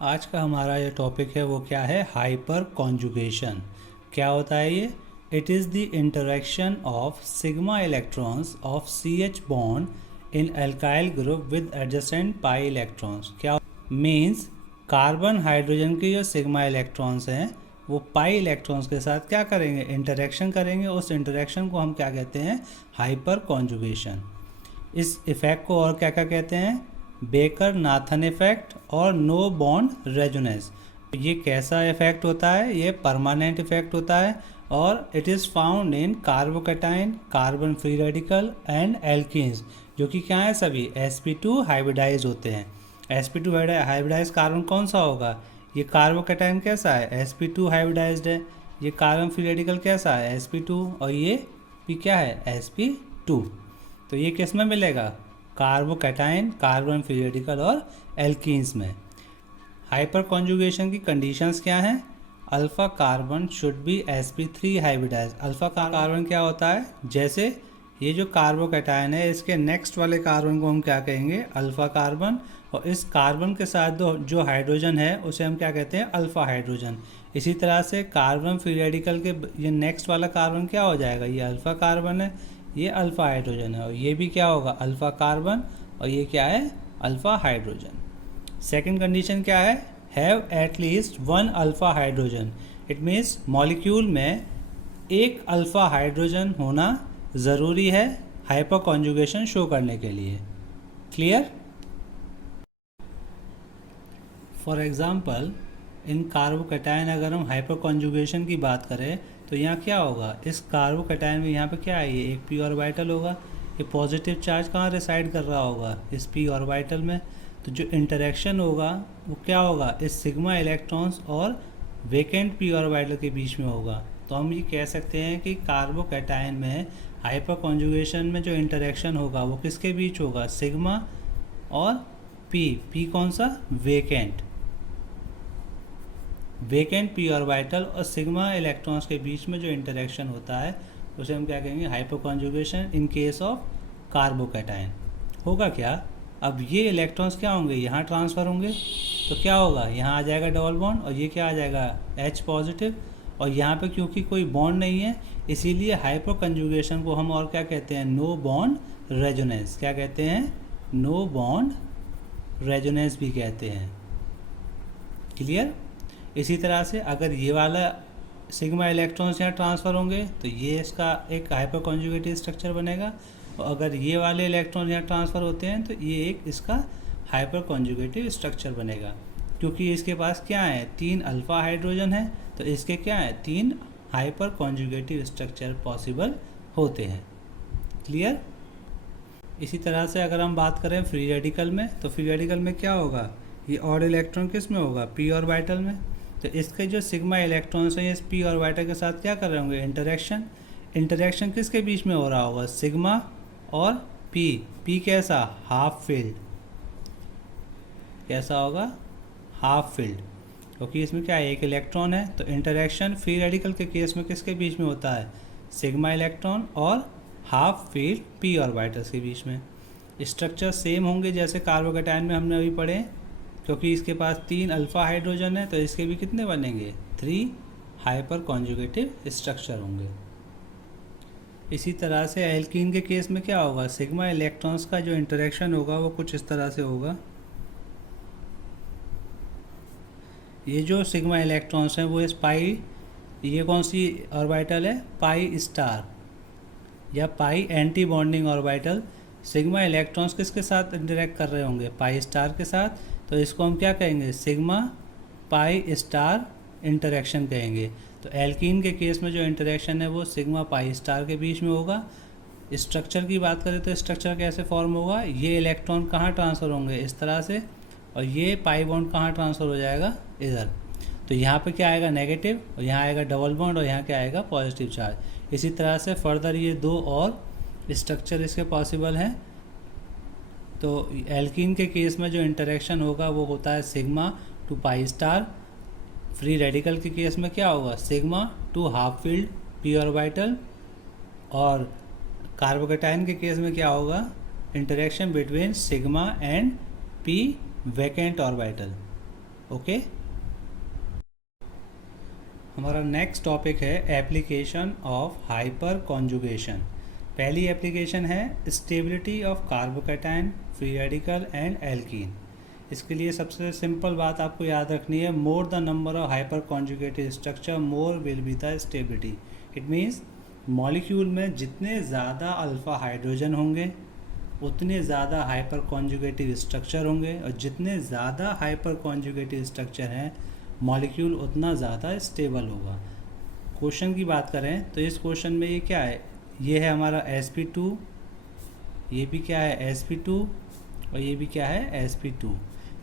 आज का हमारा जो टॉपिक है वो क्या है, हाइपर कॉन्जुगेशन। क्या होता है ये? It is the interaction of sigma electrons of C H bond in alkyl group with adjacent pi electrons. क्या मीन्स कार्बन हाइड्रोजन के जो सिग्मा इलेक्ट्रॉन्स हैं वो पाई इलेक्ट्रॉन्स के साथ क्या करेंगे, इंटरेक्शन करेंगे। उस इंटरेक्शन को हम क्या कहते हैं, हाइपर कॉन्जुगेशन। इस इफ़ेक्ट को और क्या क्या कहते हैं, बेकर नाथन इफेक्ट और नो बॉन्ड रेजोनेंस। ये कैसा इफेक्ट होता है? ये परमानेंट इफेक्ट होता है और it is found in carbocation, carbon free radical and alkenes, जो कि क्या है, सभी sp2 हाइब्रिडाइज होते हैं। sp2 हाइब्रिडाइज कार्बन कौन सा होगा? ये कार्बोकैटाइन कैसा है, sp2 हाइब्रिडाइज्ड है। ये कार्बन फ्री रेडिकल कैसा है, sp2, और ये p क्या है, sp2। तो ये किस में मिलेगा, कार्बोकैटाइन, कार्बन फ्री रेडिकल और एल्कीन्स में। हाइपर कॉन्जुगेशन की कंडीशंस क्या हैं? Alpha carbon should be sp3 hybridized. Alpha carbon क्या होता है, जैसे ये जो कार्बोकैटाइन है इसके नेक्स्ट वाले कार्बन को हम क्या कहेंगे, अल्फा कार्बन, और इस कार्बन के साथ जो हाइड्रोजन है उसे हम क्या कहते हैं, अल्फा हाइड्रोजन। इसी तरह से कार्बन फ्री रेडिकल के ये नेक्स्ट वाला कार्बन क्या हो जाएगा, ये अल्फा कार्बन है, ये अल्फा हाइड्रोजन है, और ये भी क्या होगा, अल्फा कार्बन, और ये क्या है, अल्फा हाइड्रोजन। सेकंड कंडीशन क्या है, have at least one alpha hydrogen. It means molecule में एक अल्फा हाइड्रोजन होना ज़रूरी है हाइपर कॉन्जुगेशन शो करने के लिए। Clear? For example in carbocation अगर हम हाइपर कॉन्जुगेशन की बात करें तो यहाँ क्या होगा, इस कार्बोकैटाइन में यहाँ पे क्या है, ये एक p ऑर्बिटल होगा। ये पॉजिटिव चार्ज कहाँ रिसाइड कर रहा होगा, इस p ऑर्बिटल में। तो जो इंटरेक्शन होगा वो क्या होगा, इस सिग्मा इलेक्ट्रॉन्स और वेकेंट p ऑर्बिटल के बीच में होगा। तो हम ये कह सकते हैं कि कार्बोकैटाइन में हाइपर कॉन्जुगेशन में जो इंटरेक्शन होगा वो किसके बीच होगा, सिग्मा और p कौन सा, वेकेंट p ऑर्बिटल और सिग्मा इलेक्ट्रॉन्स के बीच में जो इंटरेक्शन होता है उसे हम क्या कहेंगे, hyper conjugation in case of carbocation. होगा क्या, अब ये इलेक्ट्रॉन्स क्या होंगे, यहाँ ट्रांसफ़र होंगे, तो क्या होगा, यहाँ आ जाएगा डबल बॉन्ड, और ये क्या आ जाएगा, H पॉजिटिव, और यहाँ पे क्योंकि कोई बॉन्ड नहीं है इसीलिए हाइपर कॉन्जुगेशन को हम और क्या कहते हैं, नो बॉन्ड रेजोनेंस। क्या कहते हैं, नो बॉन्ड रेजोनेंस भी कहते हैं। क्लियर? इसी तरह से अगर ये वाला सिग्मा इलेक्ट्रॉन्स यहाँ ट्रांसफ़र होंगे तो ये इसका एक हाइपर कॉन्जुगेटिव स्ट्रक्चर बनेगा, और अगर ये वाले इलेक्ट्रॉन यहाँ ट्रांसफ़र होते हैं तो ये एक इसका हाइपर कॉन्जुगेटिव स्ट्रक्चर बनेगा। क्योंकि इसके पास क्या है, 3 अल्फा हाइड्रोजन है, तो इसके क्या है, 3 हाइपर कॉन्जुगेटिव स्ट्रक्चर पॉसिबल होते हैं। क्लियर? इसी तरह से अगर हम बात करें फ्री रेडिकल में, तो फ्री रेडिकल में क्या होगा, ये ऑड इलेक्ट्रॉन किस में होगा, p ऑर्बिटल में। तो इसके जो सिग्मा इलेक्ट्रॉन्स हैं इस p ऑर्बिटल के साथ क्या कर रहे होंगे, इंटरेक्शन किसके बीच में हो रहा होगा, सिग्मा और p कैसा, हाफ फील्ड। कैसा होगा, हाफ फील्ड, क्योंकि इसमें क्या है, एक इलेक्ट्रॉन है। तो इंटरेक्शन फ्री रेडिकल के केस में किसके बीच में होता है, सिग्मा इलेक्ट्रॉन और हाफ फील्ड p ऑर्बिटल्स के बीच में। स्ट्रक्चर सेम होंगे जैसे कार्बोकैटाइन में हमने अभी पढ़े, क्योंकि इसके पास 3 अल्फा हाइड्रोजन है तो इसके भी कितने बनेंगे, 3 हाइपर कॉन्जुगेटिव स्ट्रक्चर होंगे। इसी तरह से एल्कीन के केस में क्या होगा, सिग्मा इलेक्ट्रॉन्स का जो इंटरेक्शन होगा वो कुछ इस तरह से होगा। ये जो सिग्मा इलेक्ट्रॉन्स हैं वो इस पाई, ये कौन सी ऑर्बिटल है, पाई स्टार या pi anti bonding orbital. Sigma electrons किसके साथ इंटरेक्ट कर रहे होंगे, पाई स्टार के साथ, तो इसको हम क्या कहेंगे, सिग्मा पाई स्टार इंटरेक्शन कहेंगे। तो एल्कीन के केस में जो इंटरेक्शन है वो सिग्मा पाई स्टार के बीच में होगा। स्ट्रक्चर की बात करें तो स्ट्रक्चर कैसे फॉर्म होगा, ये इलेक्ट्रॉन कहाँ ट्रांसफ़र होंगे, इस तरह से, और ये पाई बॉन्ड कहाँ ट्रांसफ़र हो जाएगा, इधर। तो यहाँ पे क्या आएगा, नेगेटिव, और यहाँ आएगा डबल बॉन्ड, और यहाँ क्या आएगा, पॉजिटिव चार्ज। इसी तरह से फर्दर ये 2 और स्ट्रक्चर इसके पॉसिबल हैं। तो एल्कीन के केस में जो इंटरेक्शन होगा वो होता है sigma two pi star. Free radical के केस में क्या होगा, sigma two half field p orbital, और कार्बोकैटाइन के केस में क्या होगा, interaction between sigma and p vacant orbital. Okay. हमारा नेक्स्ट टॉपिक है एप्लीकेशन ऑफ हाइपर कॉन्जुगेशन। पहली एप्लीकेशन है stability of carbocation, free radical and alkene. इसके लिए सबसे सिंपल बात आपको याद रखनी है, more the number of hyper conjugated structure more will be the stability. It means molecule में जितने ज़्यादा अल्फ़ा हाइड्रोजन होंगे उतने ज़्यादा हाइपर कॉन्जुगेटिव स्ट्रक्चर होंगे, और जितने ज़्यादा हाइपर कॉन्जुगेटिव स्ट्रक्चर हैं मॉलिक्यूल उतना ज़्यादा स्टेबल होगा। क्वेश्चन की बात करें तो इस क्वेश्चन में ये क्या है, ये है हमारा sp2, ये भी क्या है sp2, और ये भी क्या है sp2।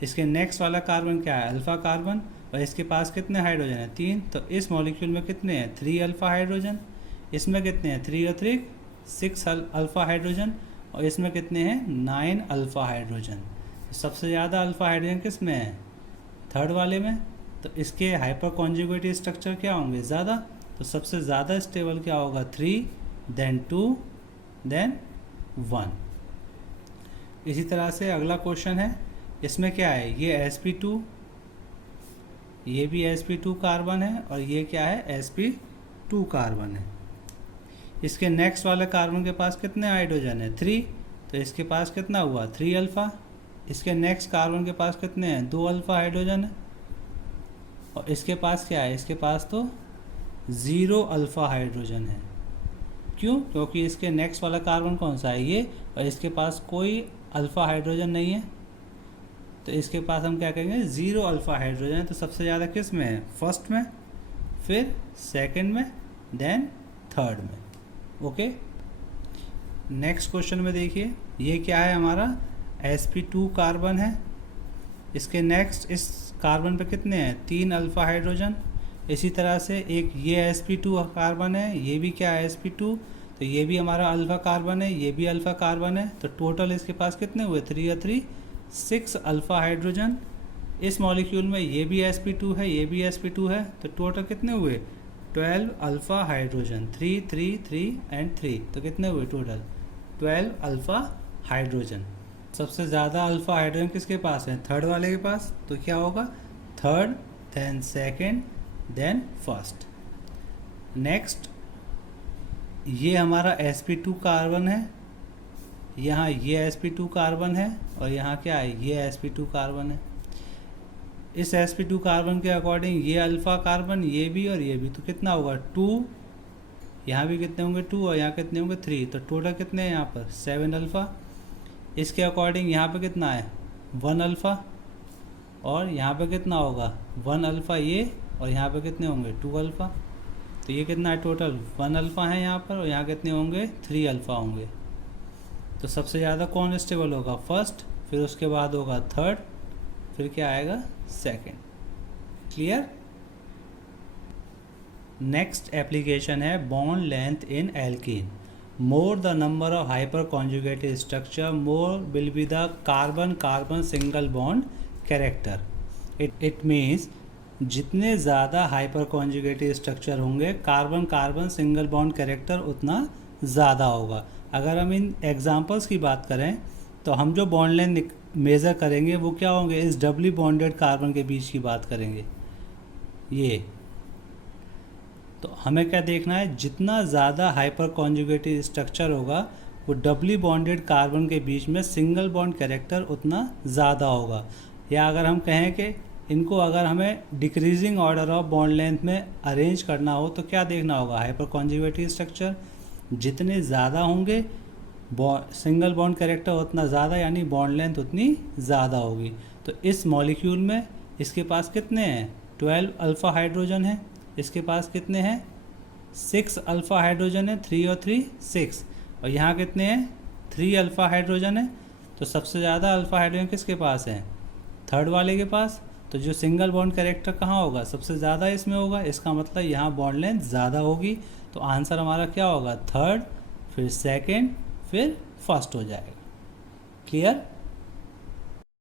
इसके नेक्स्ट वाला कार्बन क्या है, अल्फ़ा कार्बन, और इसके पास कितने हाइड्रोजन है, 3। तो इस मॉलिक्यूल में कितने हैं, 3 अल्फ़ा हाइड्रोजन। इसमें कितने हैं, 3 और 3 6 अल्फ़ा हाइड्रोजन, और इसमें कितने हैं, 9 अल्फ़ा हाइड्रोजन। सबसे ज़्यादा अल्फ़ा हाइड्रोजन किस में है, थर्ड वाले में। तो इसके हाइपर कॉन्जुगेटिव स्ट्रक्चर क्या होंगे, ज़्यादा। तो सबसे ज़्यादा स्टेबल क्या होगा, 3, देन 2, देन 1। इसी तरह से अगला क्वेश्चन है, इसमें क्या है, ये sp2, ये भी sp2 कार्बन है, और ये क्या है, sp2 कार्बन है। इसके नेक्स्ट वाले कार्बन के पास कितने हाइड्रोजन है, 3। तो इसके पास कितना हुआ, 3 अल्फ़ा। इसके नेक्स्ट कार्बन के पास कितने हैं, 2 अल्फ़ा हाइड्रोजन है, और इसके पास क्या है, इसके पास तो 0 अल्फ़ा हाइड्रोजन है। क्यों, क्योंकि इसके नेक्स्ट वाला कार्बन कौन सा है, ये, और इसके पास कोई अल्फ़ा हाइड्रोजन नहीं है। तो इसके पास हम क्या कहेंगे, 0 अल्फ़ा हाइड्रोजन है। तो सबसे ज़्यादा किस में है, फर्स्ट में, फिर सेकंड में, देन थर्ड में। ओके। नेक्स्ट क्वेश्चन में देखिए, ये क्या है, हमारा sp2 कार्बन है। इसके नेक्स्ट इस कार्बन पे कितने हैं, 3 अल्फ़ा हाइड्रोजन। इसी तरह से एक ये sp2 कार्बन है, ये भी क्या है, sp2। तो ये भी हमारा अल्फ़ा कार्बन है, ये भी अल्फ़ा कार्बन है। तो टोटल इसके पास कितने हुए, 3 और 3 6 अल्फ़ा हाइड्रोजन। इस मॉलिक्यूल में ये भी sp2 है, ये भी sp2 है। तो टोटल कितने हुए, 12 अल्फ़ा हाइड्रोजन, 3 3 3 एंड 3। तो कितने हुए टोटल, 12 अल्फ़ा हाइड्रोजन। सबसे ज़्यादा अल्फ़ा हाइड्रोजन किसके पास है, थर्ड वाले के पास। तो क्या होगा, third, then second, then first. Next, ये हमारा sp2 कार्बन है, यहाँ ये sp2 कार्बन है, और यहाँ क्या है, ये sp2 कार्बन है। इस sp2 कार्बन के अकॉर्डिंग ये अल्फ़ा कार्बन, ये भी और ये भी, तो कितना होगा, 2। यहाँ भी कितने होंगे, 2, और यहाँ कितने होंगे, 3। तो टोटल कितने हैं यहाँ पर, 7 अल्फ़ा। इसके अकॉर्डिंग यहाँ पे कितना है, 1 अल्फ़ा, और यहाँ पे कितना होगा, 1 अल्फ़ा ये, और यहाँ पे कितने होंगे, 2 अल्फ़ा। तो ये कितना है, टोटल 1 अल्फ़ा है यहाँ पर, और यहाँ कितने होंगे, 3 अल्फ़ा होंगे। तो सबसे ज़्यादा कौन स्टेबल होगा, फर्स्ट, फिर उसके बाद होगा थर्ड, फिर क्या आएगा, सेकंड। क्लियर। नेक्स्ट एप्लीकेशन है bond length in alkene. More the number of hyper conjugated structure more will be the carbon carbon single bond character. It means जितने ज़्यादा हाइपर कॉन्जुगेटेड स्ट्रक्चर होंगे carbon carbon single bond character उतना ज़्यादा होगा। अगर हम इन examples की बात करें तो हम जो बॉन्ड लेंथ मेज़र करेंगे वो क्या होंगे, इस डबली बॉन्डेड कार्बन के बीच की बात करेंगे। ये तो हमें क्या देखना है, जितना ज़्यादा हाइपर कॉन्जुगेटेड स्ट्रक्चर होगा वो डबली बॉन्डेड कार्बन के बीच में सिंगल बॉन्ड कैरेक्टर उतना ज़्यादा होगा। या अगर हम कहें कि इनको अगर हमें decreasing order of bond length में अरेंज करना हो तो क्या देखना होगा, हाइपर कॉन्जुगेटेड स्ट्रक्चर जितने ज़्यादा होंगे सिंगल बॉन्ड कैरेक्टर उतना ज़्यादा, यानी बॉन्ड लेंथ उतनी ज़्यादा होगी। तो इस मॉलिक्यूल में इसके पास कितने हैं, 12 अल्फ़ा हाइड्रोजन है। इसके पास कितने हैं, 6 अल्फ़ा हाइड्रोजन है, 3 और 3 6, और यहाँ कितने हैं, 3 अल्फ़ा हाइड्रोजन है। तो सबसे ज़्यादा अल्फ़ा हाइड्रोजन किसके पास है, थर्ड वाले के पास। तो जो सिंगल बॉन्ड कैरेक्टर कहाँ होगा, सबसे ज़्यादा इसमें होगा। इसका मतलब यहाँ बॉन्ड लेंथ ज़्यादा होगी। तो आंसर हमारा क्या होगा, थर्ड, फिर सेकंड, फिर फर्स्ट हो जाएगा। क्लियर।